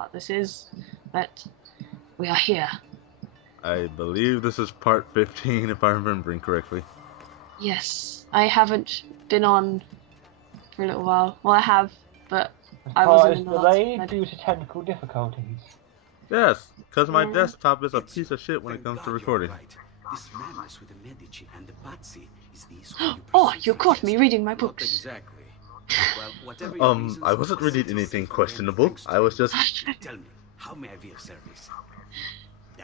part this is, but we are here. I believe this is part 15, if I'm remembering correctly. Yes, I haven't been on for a little while. Well, I have, but I wasn't in the last delayed due to technical difficulties. Yes, because my Yeah. desktop is a piece of shit when it comes to recording. Right. This madness with the Medici and the Pazzi is this Oh, you caught me reading my books. Exactly. Well, whatever your reasons, I wasn't reading sit anything safe and questionable. thanks to I was you. just... Tell me, how may I be of service?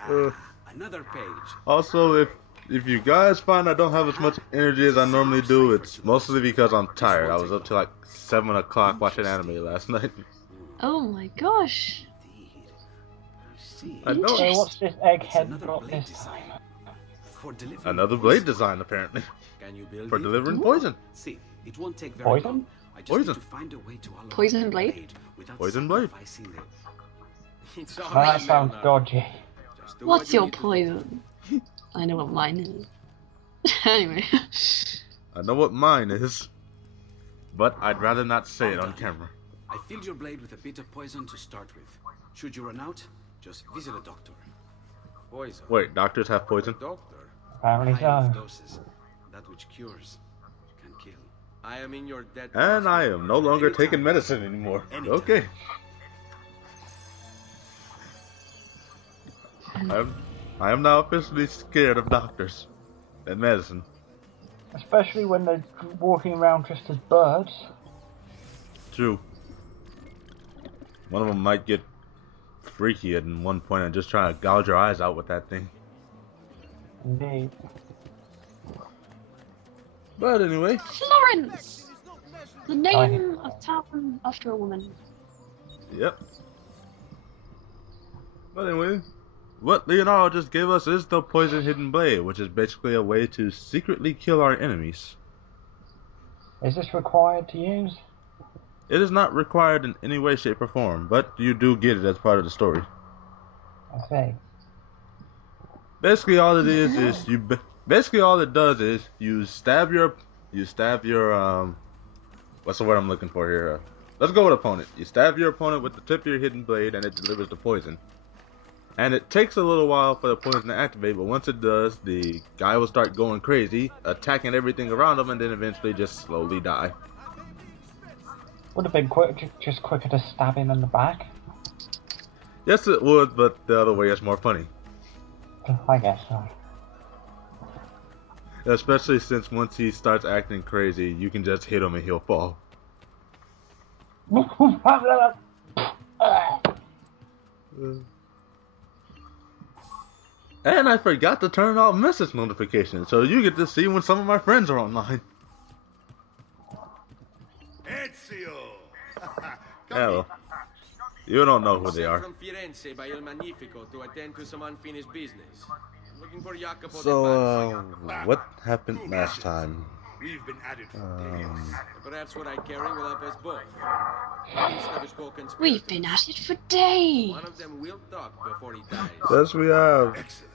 Uh, Another page. Also, if you guys find I don't have as much energy as I normally do, it's mostly because I'm tired. I was up till like 7 o'clock watching anime last night. Oh my gosh. Indeed. I see. I know. So what's this egghead Another got blade this design. time? For delivering Another blade design, apparently. Can you build For it? delivering poison. See, it won't take very Poison? long. I just Poison. need to find a way to unlock Poison the blade? without Poison blade. sacrificing the- It's all That right, sounds Leonard. dodgy. Just do What's what you your need to do. poison? I know what mine is. Anyway. I know what mine is, but I'd rather not say it on camera. I filled your blade with a bit of poison to start with. Should you run out, just visit a doctor. Poison. Wait, doctors have poison? Doctor. Apparently High enough so. doses. That which cures can kill. I am in your debt. And I am no longer taking medicine anymore. Okay. I am now officially scared of doctors and medicine. Especially when they're walking around just as birds. True. One of them might get freaky at one point and just try to gouge your eyes out with that thing. Indeed. But anyway, Florence! The name of town after a woman. yep. But anyway, what Leonardo just gave us is the Poison Hidden Blade, which is basically a way to secretly kill our enemies. Is this required to use? It is not required in any way, shape, or form, but you do get it as part of the story. I see. Basically, all it is you. Basically, all it does is you stab your. What's the word I'm looking for here? Let's go with opponent. You stab your opponent with the tip of your hidden blade, and it delivers the poison. And it takes a little while for the poison to activate, but once it does, the guy will start going crazy, attacking everything around him, and then eventually just slowly die. Would have been just quicker to stab him in the back. Yes, it would, but the other way is more funny. I guess so. Especially since once he starts acting crazy, you can just hit him and he'll fall. And I forgot to turn off message notifications, so you get to see when some of my friends are online. Ezio! Yeah, well, you don't know who they are. From Firenze by Il Magnifico to attend to some unfinished business. Looking for Jacopo So, what happened last time? We've been at it for days. Perhaps what I carry will help us both. At least of his co-conspirators. We've been at it for days. One of them will talk before he dies. Yes, we have. Excellent.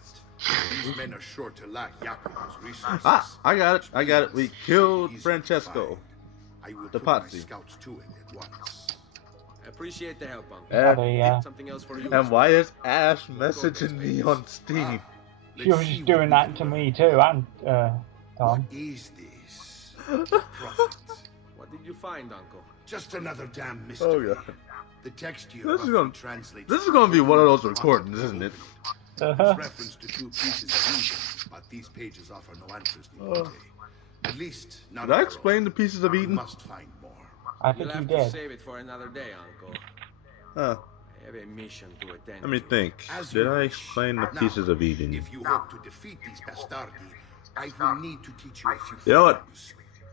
These men are sure to lack Jacopo's resources. I got it. We killed Francesco. I will the put my Pazzi. scouts to it at once. I appreciate the help, Uncle. Something else for you. And why is Ash messaging me on Steam? She was just doing that to me too, and Tom. What is this? Prophet. What did you find, Uncle? Just another damn mystery. Oh god. The text here This is gonna translates. This is gonna be one of those recordings, isn't it? Reference to 2 pieces of Eden, but these pages offer no answers today. At least not. Did I explain the pieces of We Eden? must find more. I You'll think you have to did. save it for another day, Uncle. Huh. I have a mission to attend Let me to. think. As Did you I wish. explain the Now, pieces of Eden? If you hope to defeat these bastardi, I will need to teach you a few things. You know what?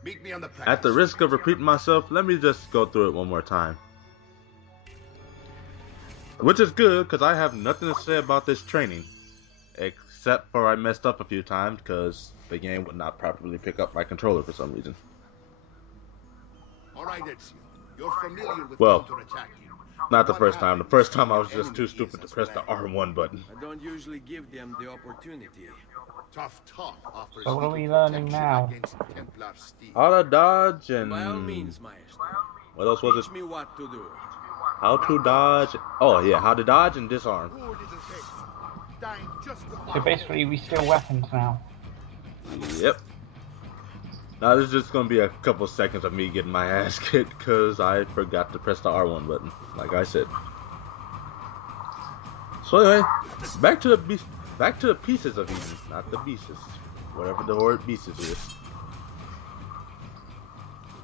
Meet me on the At the risk of repeating myself, let me just go through it one more time. Which is good, because I have nothing to say about this training. Except for I messed up a few times, because the game would not properly pick up my controller for some reason. Alright, Ezio. You're familiar with Well, counterattacking. not the first time. The first time I was just too stupid to press the R1 button. I don't usually give them the opportunity. Tough talk offers So what are little we learning protection now? against Templar steel. Auto dodge and By all means, Maestro. what else was Teach it? me what to do. How to dodge. Oh yeah, how to dodge and disarm. Poor little pet. Dying just So basically, we steal weapons now. Yep. Now this is just gonna be a couple seconds of me getting my ass kicked because I forgot to press the R1 button, like I said. So anyway, back to the pieces of Eden, not the beasts, whatever the word beasts is.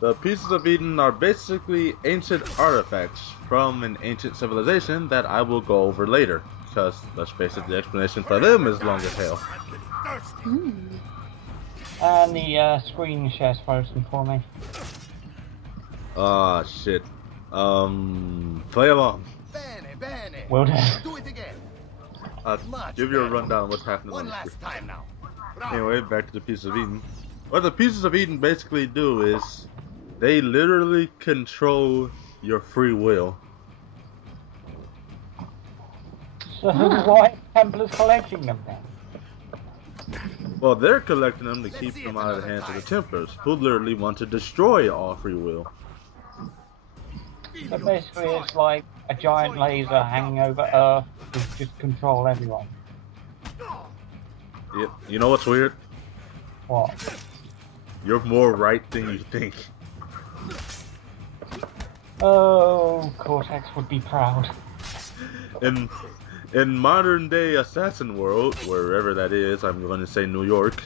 The pieces of Eden are basically ancient artifacts from an ancient civilization that I will go over later, because let's face it, the explanation for them is long as hell. And the screen shares frozen for me. Ah shit. Play along. Bene, bene. Will do. Do it again. Give you a rundown of what's happening on One the last screen. time now. Anyway, back to the pieces of Eden. What the pieces of Eden basically do is they literally control your free will. So why Templar's collecting them then? Well, they're collecting them to keep them out of the hands of the Templars, who literally want to destroy all free will. So basically, it's like a giant laser hanging over Earth to just control everyone. Yep. You know what's weird? What? You're more right than you think. Oh, Cortex would be proud. In modern day assassin world, wherever that is, I'm going to say New York,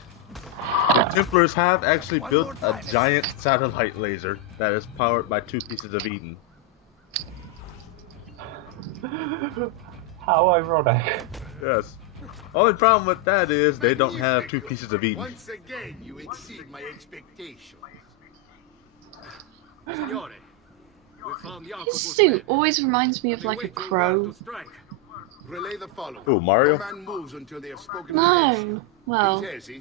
the Templars have actually built a giant satellite laser that is powered by 2 pieces of Eden. How ironic. Yes. Only problem with that is they don't have 2 pieces of Eden. Once again, you exceed my expectations. Signore, we found His Jacobus suit dead. always reminds me of They like a wait for crow. to strike. Relay the following. Who, Mario? No man moves until they have spoken. No. Well, Ezio,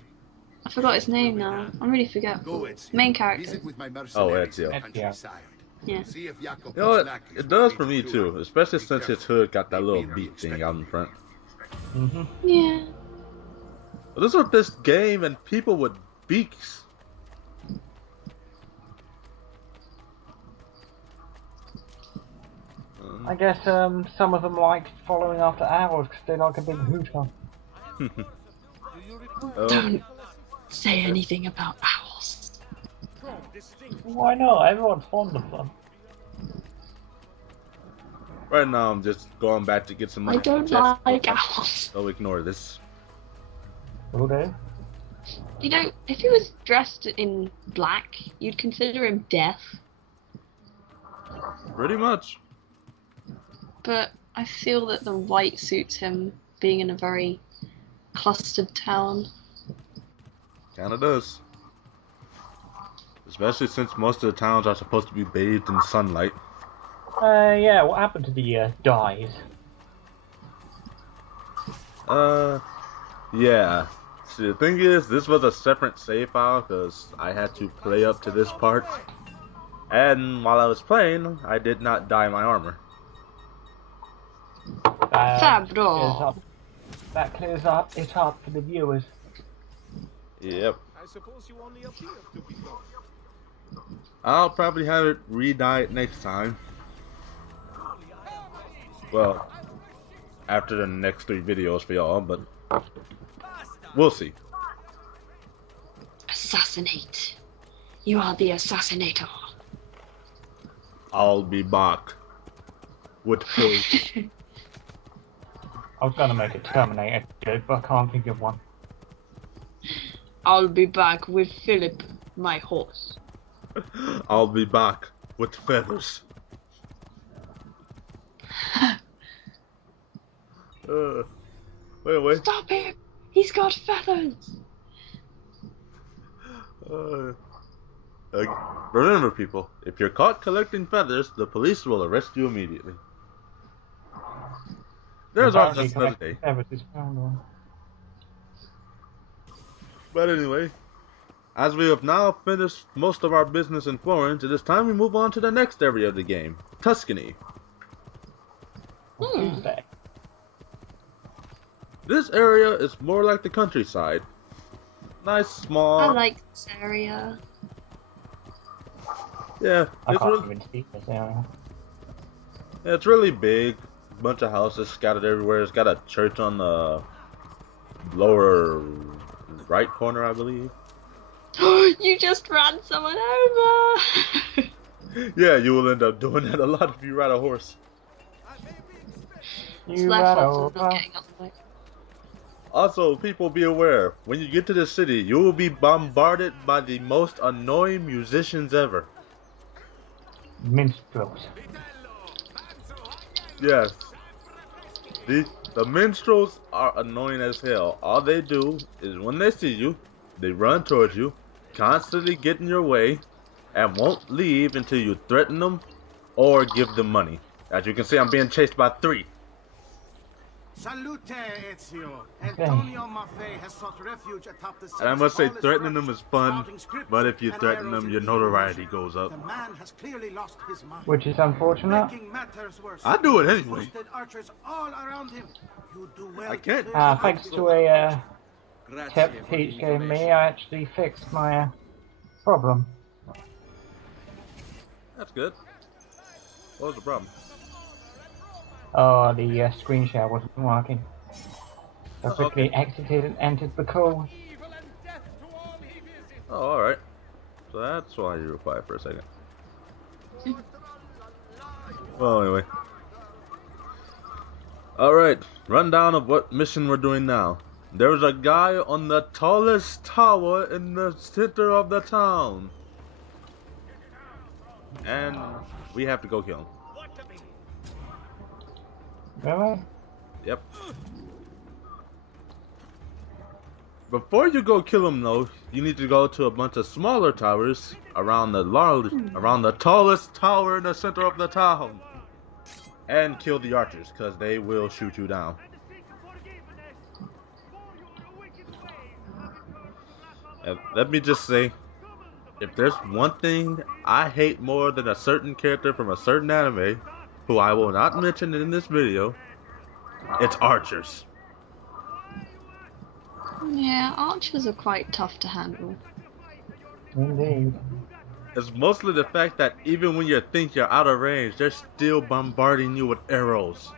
I forgot his name now. I'm really forgetful. go Ezio. Main character. Visit with my mercenaries Ezio. in the countryside. Yeah. See if Jacob You know what? lackeys It does will for me lead too, to especially Be since his careful. hood got that They little will beak thing expect out in front. Mm-hmm. Yeah. But this was this game and people with beaks. I guess some of them like following after arrows because they like a big hooter. Don't say anything about owls. Why not? Everyone's fond of them. Right now I'm just going back to get some money. I don't from the like chest. owls. So ignore this. Will do. You know, if he was dressed in black, you'd consider him deaf. Pretty much. But I feel that the white suits him being in a very clustered town. Kinda does. Especially since most of the towns are supposed to be bathed in sunlight. Yeah, what happened to the dyes? Yeah. See, the thing is, this was a separate save file because I had to play up to this part. And while I was playing, I did not dye my armor. Fabro. That clears up it up for the viewers. Yep. I suppose you only appear to be gone. I'll probably have it re-dyed next time. Well, after the next 3 videos for y'all, but we'll see. Assassinate. You are the assassinator. I'll be back with poison. I was gonna make a Terminator joke, but I can't think of one. I'll be back with Philip, my horse. I'll be back with feathers. Wait. Stop him! He's got feathers! Remember, people, if you're caught collecting feathers, the police will arrest you immediately. There's our just another day. But anyway, as we have now finished most of our business in Florence, it is time we move on to the next area of the game, Tuscany. Tuesday. This area is more like the countryside. Nice, small. I like this area. Yeah, I it's can't really, even speak this area. It's really big. Bunch of houses scattered everywhere. It's got a church on the lower right corner, I believe. You just ran someone over! Yeah, you will end up doing that a lot if you ride a horse. It's You their ran fault for not over. getting up there. Also, people be aware, when you get to the city, you will be bombarded by the most annoying musicians ever. Minstrels. Yes. The minstrels are annoying as hell. All they do is when they see you, they run towards you, constantly get in your way, and won't leave until you threaten them or give them money. As you can see, I'm being chased by 3. Salute, Ezio. Antonio Maffei has sought refuge atop the And I must say, city's threatening them tallest is fun, spouting scripts but if you and threaten arrows them, in your evil notoriety measure. goes up. The man has clearly lost his mind. Which is unfortunate. Making matters worse, I do it he has anyway. posted archers all around him. You do well I can't- to clear the Thanks house to a Grazie tip for the Peach gave me, information. I actually fixed my problem. That's good. What was the problem? Oh, the screen share wasn't working. I Oh, quickly okay. exited and entered the code. Oh, alright. So that's why you were quiet for a second. Well, anyway. Alright, rundown of what mission we're doing now. There's a guy on the tallest tower in the center of the town. And we have to go kill him. Really? Yep. Before you go kill him though, you need to go to a bunch of smaller towers around the tallest tower in the center of the town. And kill the archers, because they will shoot you down. And let me just say, if there's one thing I hate more than a certain character from a certain anime, who I will not mention in this video, it's archers. Yeah, archers are quite tough to handle. Indeed. It's mostly the fact that even when you think you're out of range, they're still bombarding you with arrows.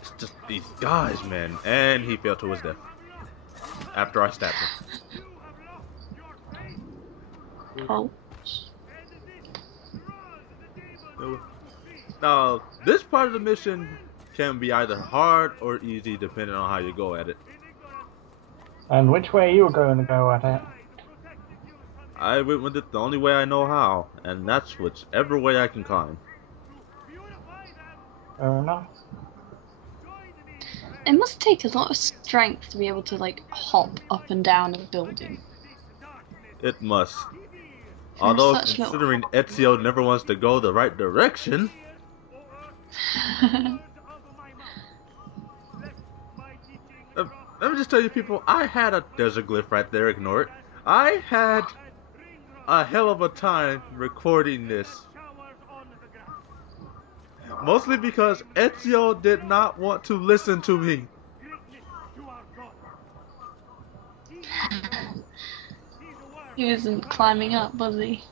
It's just these guys, man. And he fell to his death after I stabbed him. Oh. Now, this part of the mission can be either hard or easy depending on how you go at it. And which way you were going to go at it? I went with it the only way I know how, and that's whichever way I can climb. Fair enough. It must take a lot of strength to be able to, like, hop up and down a building. It must. For Although, such little- considering Ezio never wants to go the right direction, let me just tell you people, I had there's a glyph right there, ignore it. I had a hell of a time recording this. Mostly because Ezio did not want to listen to me. He wasn't climbing up, was he?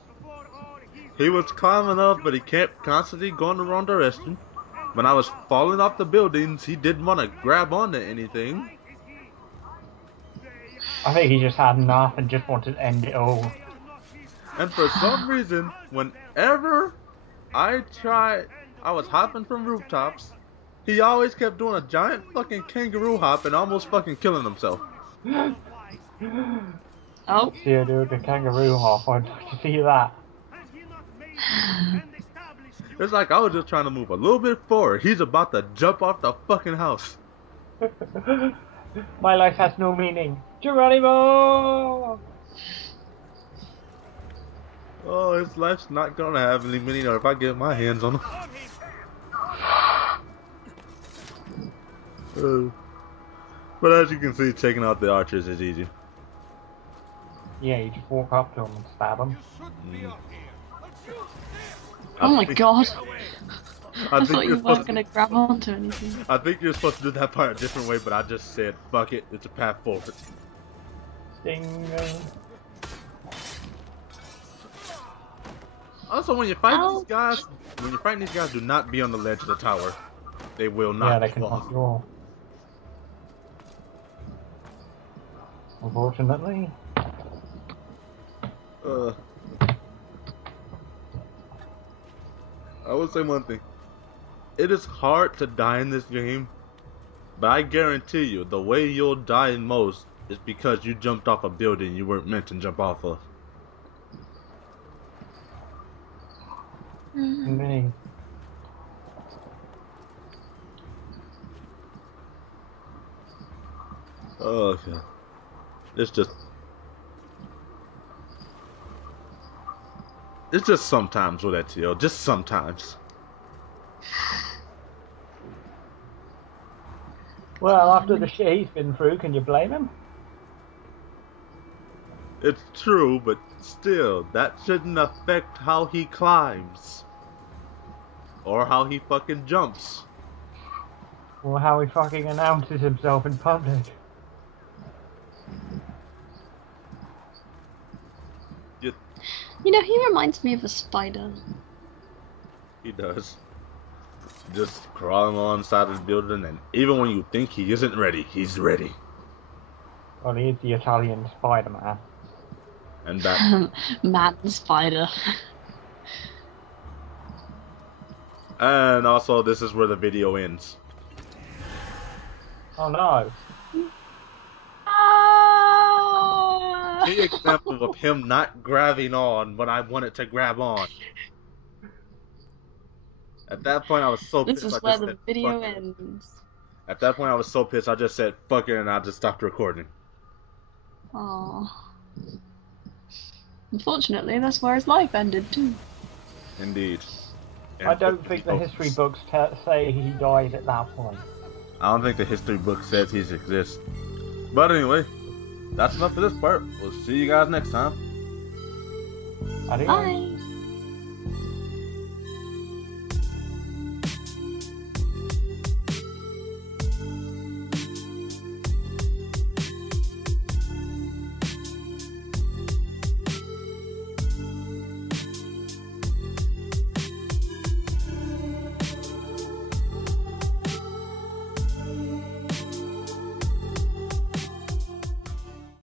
He was climbing up, but he kept constantly going the wrong direction. When I was falling off the buildings, he didn't want to grab onto anything. I think he just had enough and just wanted to end it all. And for some reason, whenever I was hopping from rooftops, he always kept doing a giant fucking kangaroo hop and almost fucking killing himself. Oh. See you do the kangaroo hop. I'd like to see that. It's like I was just trying to move a little bit forward. He's about to jump off the fucking house. My life has no meaning. Geronimo! Oh, his life's not gonna have any meaning if I get my hands on him. But as you can see, taking out the archers is easy. Yeah, you just walk up to him and stab him. Oh my god. I I think thought you're you supposed weren't to, going to grab onto anything. I think you're supposed to do that part a different way, but I just said, fuck it, it's a path forward. Ding. Also, when you fight Ow. these guys, do not be on the ledge of the tower. They will not. Yeah, they can fall. knock you off. Unfortunately. I would say one thing. It is hard to die in this game, but I guarantee you, the way you'll die in most is because you jumped off a building you weren't meant to jump off of. Me. Oh, okay. It's just sometimes with that TL. Just sometimes. Well, after the shit he's been through, can you blame him? It's true, but still, that shouldn't affect how he climbs. Or how he fucking jumps. Or how he fucking announces himself in public. You know, he reminds me of a spider. He does. Just crawling on the side of the building, and even when you think he isn't ready, he's ready. Well, he is the Italian Spider-Man. And that. Man spider. And also, this is where the video ends. Oh no. The example of him not grabbing on when I wanted to grab on. At that point, I was so pissed. This is I where just the said, video "Fuck it." ends. At that point, I was so pissed. I just said, "Fuck it," and I just stopped recording. Aww. Unfortunately, that's where his life ended too. Indeed. I don't think the history books say he died at that point. I don't think the history book says he exists. But anyway, that's enough for this part. We'll see you guys next time. Adios. Bye.